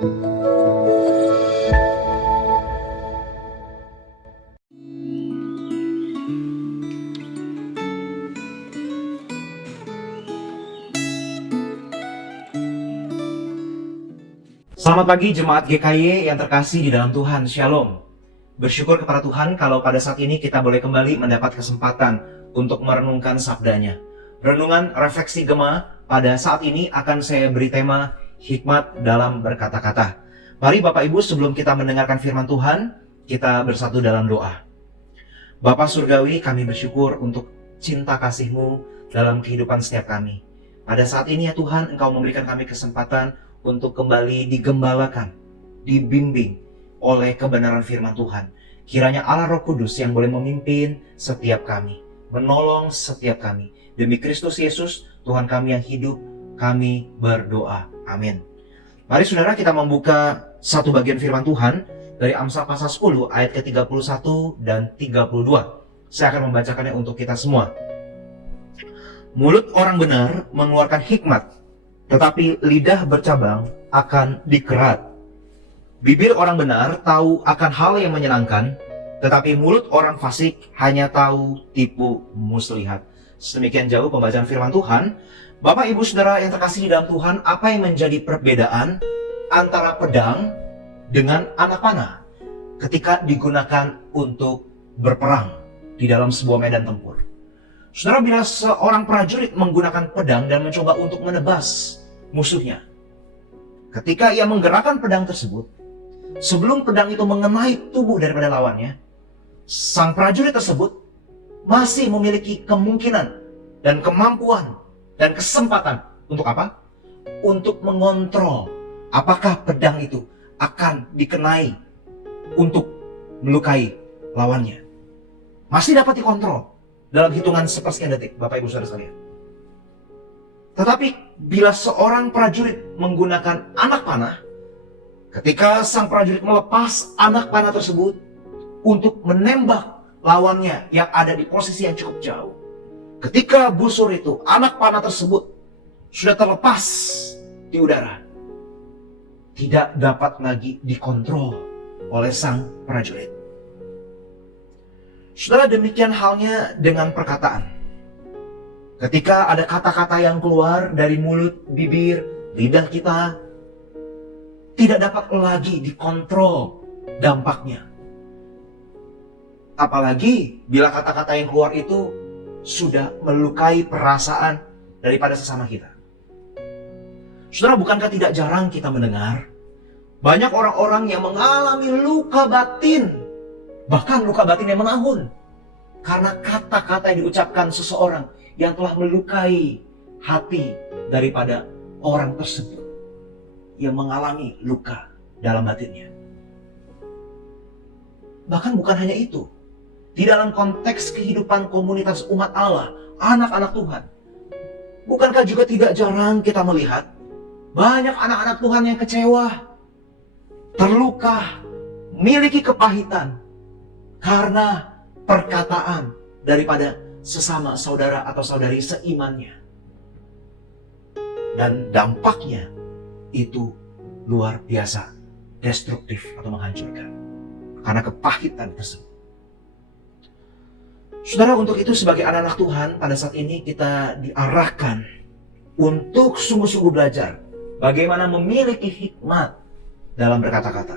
Selamat pagi Jemaat GKY yang terkasih di dalam Tuhan, Shalom. Bersyukur kepada Tuhan kalau pada saat ini kita boleh kembali mendapat kesempatan untuk merenungkan sabdanya. Renungan refleksi Gema pada saat ini akan saya beri tema hikmat dalam berkata-kata. Mari Bapak Ibu, sebelum kita mendengarkan firman Tuhan, kita bersatu dalam doa. Bapa Surgawi, kami bersyukur untuk cinta kasih-Mu dalam kehidupan setiap kami. Pada saat ini ya Tuhan, Engkau memberikan kami kesempatan untuk kembali digembalakan, dibimbing oleh kebenaran firman Tuhan. Kiranya Allah Roh Kudus yang boleh memimpin setiap kami, menolong setiap kami. Demi Kristus Yesus, Tuhan kami yang hidup, kami berdoa. Amin. Mari saudara, kita membuka satu bagian firman Tuhan dari Amsal pasal 10 ayat ke-31 dan 32. Saya akan membacakannya untuk kita semua. Mulut orang benar mengeluarkan hikmat, tetapi lidah bercabang akan dikerat. Bibir orang benar tahu akan hal yang menyenangkan, tetapi mulut orang fasik hanya tahu tipu muslihat. Sedemikian jauh pembacaan firman Tuhan. Bapak Ibu Saudara yang terkasih di dalam Tuhan, apa yang menjadi perbedaan antara pedang dengan anak panah ketika digunakan untuk berperang di dalam sebuah medan tempur? Saudara, bila seorang prajurit menggunakan pedang dan mencoba untuk menebas musuhnya, ketika ia menggerakkan pedang tersebut, sebelum pedang itu mengenai tubuh daripada lawannya, sang prajurit tersebut masih memiliki kemungkinan dan kemampuan dan kesempatan untuk apa? Untuk mengontrol apakah pedang itu akan dikenai untuk melukai lawannya. Masih dapat dikontrol dalam hitungan sepersekian detik, Bapak Ibu Saudara sekalian. Tetapi bila seorang prajurit menggunakan anak panah, ketika sang prajurit melepas anak panah tersebut untuk menembak lawannya yang ada di posisi yang cukup jauh, ketika busur itu, anak panah tersebut sudah terlepas di udara, tidak dapat lagi dikontrol oleh sang prajurit. Saudara, demikian halnya dengan perkataan. Ketika ada kata-kata yang keluar dari mulut, bibir, lidah kita, tidak dapat lagi dikontrol dampaknya. Apalagi bila kata-kata yang keluar itu sudah melukai perasaan daripada sesama kita. Saudara, bukankah tidak jarang kita mendengar banyak orang-orang yang mengalami luka batin, bahkan luka batin yang menahun, karena kata-kata yang diucapkan seseorang yang telah melukai hati daripada orang tersebut yang mengalami luka dalam batinnya. Bahkan bukan hanya itu, di dalam konteks kehidupan komunitas umat Allah, anak-anak Tuhan, bukankah juga tidak jarang kita melihat banyak anak-anak Tuhan yang kecewa, terluka, memiliki kepahitan karena perkataan daripada sesama saudara atau saudari seimannya. Dan dampaknya itu luar biasa destruktif atau menghancurkan karena kepahitan tersebut. Saudara, untuk itu sebagai anak-anak Tuhan, pada saat ini kita diarahkan untuk sungguh-sungguh belajar bagaimana memiliki hikmat dalam berkata-kata.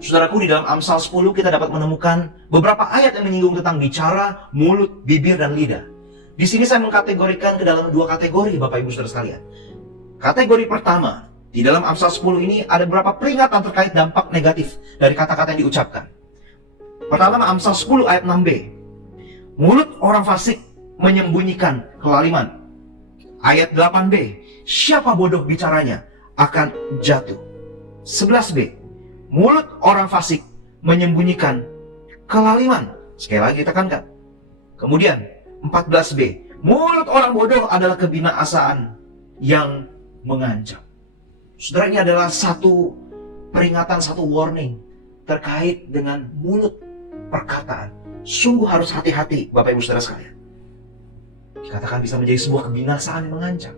Saudaraku, di dalam Amsal 10 kita dapat menemukan beberapa ayat yang menyinggung tentang bicara, mulut, bibir, dan lidah. Di sini saya mengkategorikan ke dalam dua kategori, Bapak Ibu Saudara sekalian. Kategori pertama, di dalam Amsal 10 ini ada beberapa peringatan terkait dampak negatif dari kata-kata yang diucapkan. Pertama, Amsal 10 ayat 6b. Mulut orang fasik menyembunyikan kelaliman. Ayat 8b. Siapa bodoh bicaranya akan jatuh. 11b. Mulut orang fasik menyembunyikan kelaliman. Sekali lagi tekankan. Kemudian 14b. Mulut orang bodoh adalah kebinasaan yang mengancam. Saudara, ini adalah satu peringatan, satu warning terkait dengan mulut, perkataan. Sungguh harus hati-hati, Bapak Ibu Saudara sekalian. Dikatakan bisa menjadi sebuah kebinasaan yang mengancam.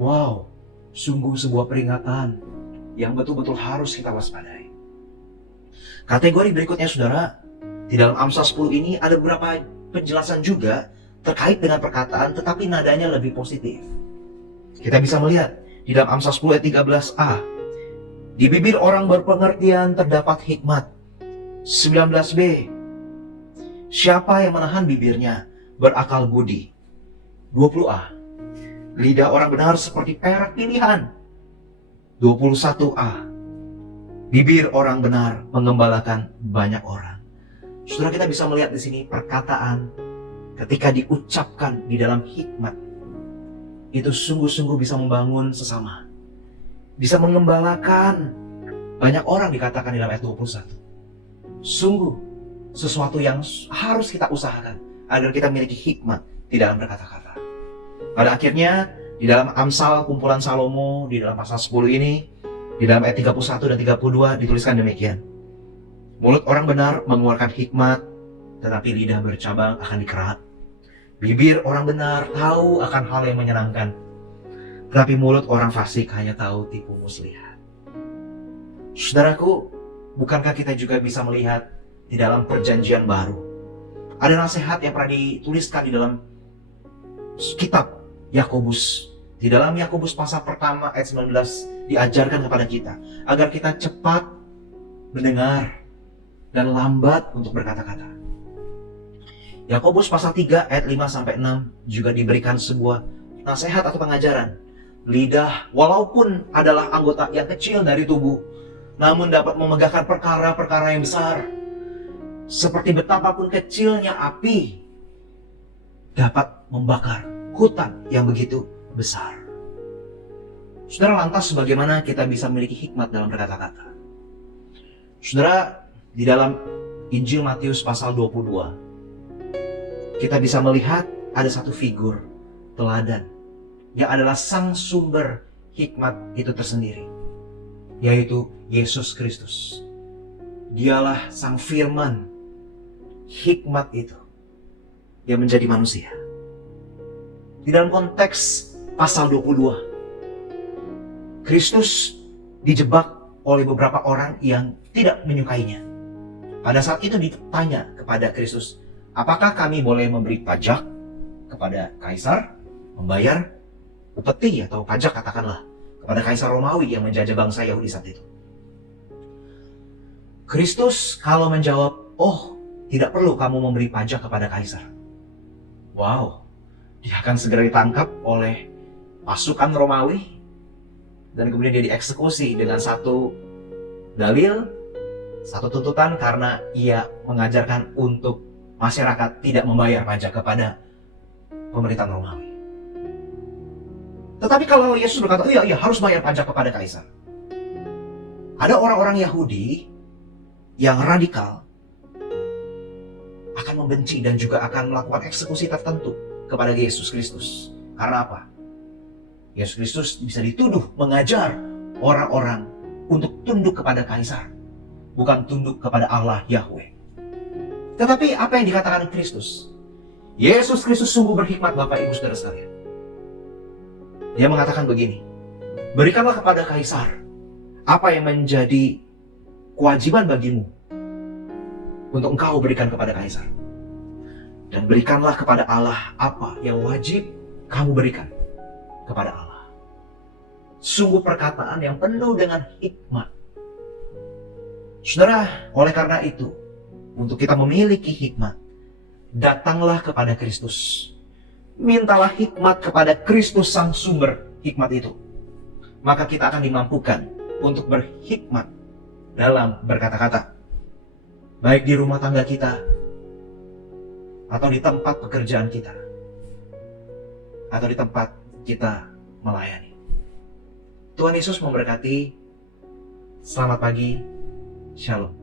Wow, sungguh sebuah peringatan yang betul-betul harus kita waspadai. Kategori berikutnya saudara, di dalam Amsal 10 ini ada beberapa penjelasan juga terkait dengan perkataan tetapi nadanya lebih positif. Kita bisa melihat di dalam Amsal 10 ayat 13a, di bibir orang berpengertian terdapat hikmat. 19b, siapa yang menahan bibirnya berakal budi. 20a, lidah orang benar seperti perak pilihan. 21a, bibir orang benar mengembalakan banyak orang. Saudara, kita bisa melihat di sini perkataan ketika diucapkan di dalam hikmat itu sungguh-sungguh bisa membangun sesama, bisa mengembalakan banyak orang, dikatakan di dalam ayat 21. Sungguh sesuatu yang harus kita usahakan agar kita memiliki hikmat di dalam berkata-kata. Pada akhirnya di dalam Amsal kumpulan Salomo di dalam pasal 10 ini, di dalam ayat 31 dan 32 dituliskan demikian. Mulut orang benar mengeluarkan hikmat, tetapi lidah bercabang akan dikerat. Bibir orang benar tahu akan hal yang menyenangkan, tetapi mulut orang fasik hanya tahu tipu muslihat. Saudaraku, bukankah kita juga bisa melihat di dalam perjanjian baru ada nasihat yang pernah dituliskan di dalam kitab Yakobus. Di dalam Yakobus pasal pertama ayat 19 diajarkan kepada kita agar kita cepat mendengar dan lambat untuk berkata-kata. Yakobus pasal 3 ayat 5-6 juga diberikan sebuah nasihat atau pengajaran. Lidah walaupun adalah anggota yang kecil dari tubuh, namun dapat memegahkan perkara-perkara yang besar. Seperti betapapun kecilnya api dapat membakar hutan yang begitu besar. Saudara, lantas bagaimana kita bisa memiliki hikmat dalam berkata-kata? Saudara, di dalam Injil Matius pasal 22, kita bisa melihat ada satu figur teladan yang adalah sang sumber hikmat itu tersendiri, yaitu Yesus Kristus. Dialah sang firman, hikmat itu yang menjadi manusia. Di dalam konteks pasal 22, Kristus dijebak oleh beberapa orang yang tidak menyukainya. Pada saat itu ditanya kepada Kristus, apakah kami boleh memberi pajak kepada Kaisar, membayar upeti atau pajak katakanlah kepada Kaisar Romawi yang menjajah bangsa Yahudi saat itu. Kristus kalau menjawab, oh tidak perlu kamu memberi pajak kepada Kaisar. Wow, dia akan segera ditangkap oleh pasukan Romawi dan kemudian dia dieksekusi dengan satu dalil, satu tuntutan karena ia mengajarkan untuk masyarakat tidak membayar pajak kepada pemerintahan Romawi. Tetapi kalau Yesus berkata, iya harus bayar pajak kepada Kaisar. Ada orang-orang Yahudi yang radikal akan membenci dan juga akan melakukan eksekusi tertentu kepada Yesus Kristus. Karena apa? Yesus Kristus bisa dituduh mengajar orang-orang untuk tunduk kepada Kaisar, bukan tunduk kepada Allah Yahweh. Tetapi apa yang dikatakan Kristus? Yesus Kristus sungguh berhikmat, Bapak Ibu Saudara sekalian. Dia mengatakan begini, berikanlah kepada Kaisar apa yang menjadi kewajiban bagimu untuk engkau berikan kepada Kaisar. Dan berikanlah kepada Allah apa yang wajib kamu berikan kepada Allah. Sungguh perkataan yang penuh dengan hikmat. Saudara, oleh karena itu, untuk kita memiliki hikmat, datanglah kepada Kristus. Mintalah hikmat kepada Kristus sang sumber hikmat itu. Maka kita akan dimampukan untuk berhikmat dalam berkata-kata. Baik di rumah tangga kita, atau di tempat pekerjaan kita, atau di tempat kita melayani. Tuhan Yesus memberkati. Selamat pagi. Shalom.